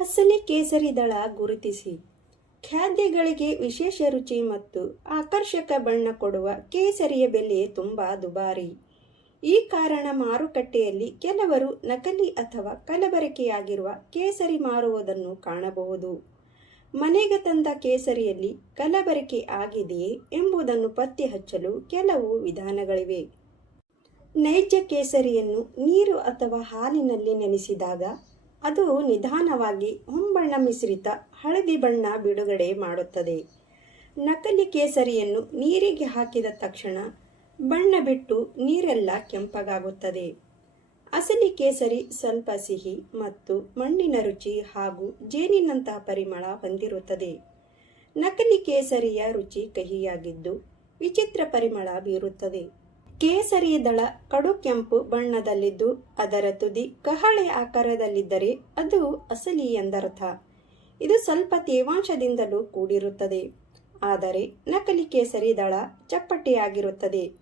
ಅಸಲಿ ಕೇಸರಿ ದಳ ಗುರುತಿಸಿ. ಖಾದ್ಯಗಳಿಗೆ ವಿಶೇಷ ರುಚಿ ಮತ್ತು ಆಕರ್ಷಕ ಬಣ್ಣ ಕೊಡುವ ಕೇಸರಿಯ ಬೆಲೆ ತುಂಬ ದುಬಾರಿ. ಈ ಕಾರಣ ಮಾರುಕಟ್ಟೆಯಲ್ಲಿ ಕೆಲವರು ನಕಲಿ ಅಥವಾ ಕಲಬೆರಕೆಯಾಗಿರುವ ಕೇಸರಿ ಮಾರುವುದನ್ನು ಕಾಣಬಹುದು. ಮನೆಗೆ ತಂದ ಕೇಸರಿಯಲ್ಲಿ ಕಲಬೆರಕೆ ಆಗಿದೆಯೇ ಎಂಬುದನ್ನು ಪತ್ತೆ ಹಚ್ಚಲು ಕೆಲವು ವಿಧಾನಗಳಿವೆ. ನೈಜ ಕೇಸರಿಯನ್ನು ನೀರು ಅಥವಾ ಹಾಲಿನಲ್ಲಿ ನೆನೆಸಿದಾಗ ಅದು ನಿಧಾನವಾಗಿ ಹೊಂಬಣ್ಣ ಮಿಶ್ರಿತ ಹಳದಿ ಬಣ್ಣ ಬಿಡುಗಡೆ ಮಾಡುತ್ತದೆ. ನಕಲಿ ಕೇಸರಿಯನ್ನು ನೀರಿಗೆ ಹಾಕಿದ ತಕ್ಷಣ ಬಣ್ಣ ಬಿಟ್ಟು ನೀರೆಲ್ಲ ಕೆಂಪಗಾಗುತ್ತದೆ. ಅಸಲಿ ಕೇಸರಿ ಸ್ವಲ್ಪ ಸಿಹಿ ಮತ್ತು ಮಣ್ಣಿನ ರುಚಿ ಹಾಗೂ ಜೇನಿನಂತಹ ಪರಿಮಳ ಹೊಂದಿರುತ್ತದೆ. ನಕಲಿ ಕೇಸರಿಯ ರುಚಿ ಕಹಿಯಾಗಿದ್ದು ವಿಚಿತ್ರ ಪರಿಮಳ ಬೀರುತ್ತದೆ. ಕೇಸರಿ ದಳ ಕಡು ಕೆಂಪು ಬಣ್ಣದಲ್ಲಿದ್ದು ಅದರ ತುದಿ ಕಹಳೆ ಆಕಾರದಲ್ಲಿದ್ದರೆ ಅದು ಅಸಲಿ ಎಂದರ್ಥ ಇದು ಸ್ವಲ್ಪ ತೇವಾಂಶದಿಂದಲೂ ಕೂಡಿರುತ್ತದೆ. ಆದರೆ ನಕಲಿ ಕೇಸರಿ ದಳ ಚಪ್ಪಟೆಯಾಗಿರುತ್ತದೆ.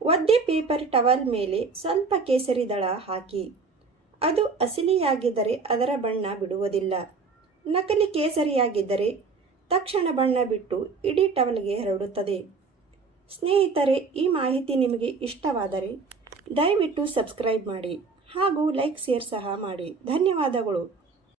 ಒದ್ದೆ ಪೇಪರ್ ಟವಲ್ ಮೇಲೆ ಸ್ವಲ್ಪ ಕೇಸರಿ ದಳ ಹಾಕಿ. ಅದು ಅಸಲಿಯಾಗಿದ್ದರೆ ಅದರ ಬಣ್ಣ ಬಿಡುವುದಿಲ್ಲ. ನಕಲಿ ಕೇಸರಿಯಾಗಿದ್ದರೆ ತಕ್ಷಣ ಬಣ್ಣ ಬಿಟ್ಟು ಇಡೀ ಟವಲ್ಗೆ ಹರಡುತ್ತದೆ. ಸ್ನೇಹಿತರೆ ಈ ಮಾಹಿತಿ ನಿಮಗೆ ಇಷ್ಟವಾದರೆ ದಯವಿಟ್ಟು ಸಬ್ಸ್ಕ್ರೈಬ್ ಮಾಡಿ ಹಾಗೂ ಲೈಕ್ ಶೇರ್ ಸಹ ಮಾಡಿ. ಧನ್ಯವಾದಗಳು.